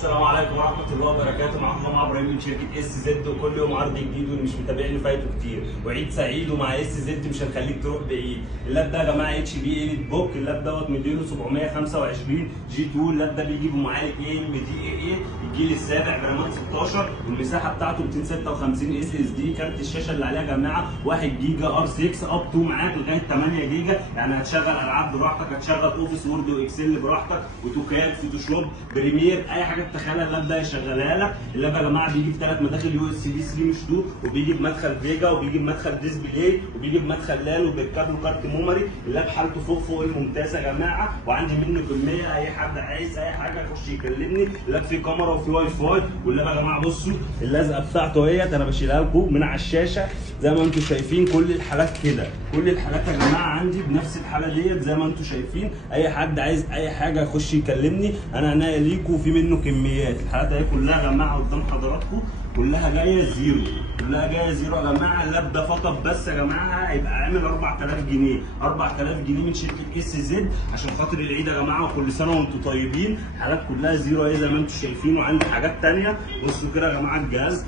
السلام عليكم ورحمة الله وبركاته. معكم جماعة ابراهيم من شركة اس زد، وكل يوم عرض جديد، واللي مش متابعني فايته كتير. وعيد سعيد، ومع اس زد مش هنخليك تروح بعيد. اللاب ده يا جماعة اتش بي ايليت بوك. اللاب دوت موديله 725 جي 2. اللاب ده بيجي بمعالج اي ام دي اي الجيل السابع برامات 16، والمساحة بتاعته 256 اس اس دي. كارت الشاشة اللي عليها يا جماعة 1 جيجا ار 6 اب تو معاك لغاية 8 جيجا، يعني هتشغل العاب براحتك، هتشغل اوفيس وورد واكسل براحتك، وتوكاد، فوتوشوب، بريمير، اي حاجة تتخيلها اللاب ده يشغلها لك. اللاب يا جماعه بيجي بثلاث مداخل يو اس بي 3 مش 2، وبيجي بمدخل فيجا، وبيجي بمدخل ديسبلاي، وبيجي بمدخل لال، وبالكابل كارت ميموري. اللاب حالته فوق الممتازه يا جماعه، وعندي منه كميه. اي حد عايز اي حاجه يخش يكلمني. اللاب فيه كاميرا وفيه واي فاي. واللاب يا جماعه بصوا اللزقه بتاعته اهيت، انا بشيلها لكم من على الشاشه زي ما انتم شايفين. كل الحالات كده، كل الحالات يا جماعه عندي بنفس الحاله ديت زي ما انتم شايفين. اي حد عايز اي حاجه يخش يكلمني، انا عناية ليكم. وفي منه كميات. الحالات اهي كلها يا جماعه قدام حضراتكم، كلها جايه زيرو، كلها جايه زيرو يا جماعه. اللاب ده فقط بس يا جماعه هيبقى عامل 4000 جنيه، 4000 جنيه من شركه اس زد عشان خاطر العيد يا جماعه، وكل سنه وانتم طيبين. حالات كلها زيرو اهي زي ما انتم شايفين. وعندي حاجات ثانيه. بصوا كده يا جماعه الجهاز،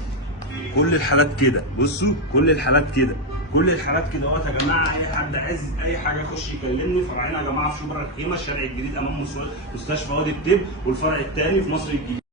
كل الحالات كده. بصوا كل الحالات كده، كل الحالات كده اهوت يا جماعه. اي حد عايز اي حاجه يخش يكلمني. فرعنا يا جماعه في شبرا الخيمه، الشارع الجديد امام مستشفى وادي الطب، والفرع الثاني في مصر الجديده.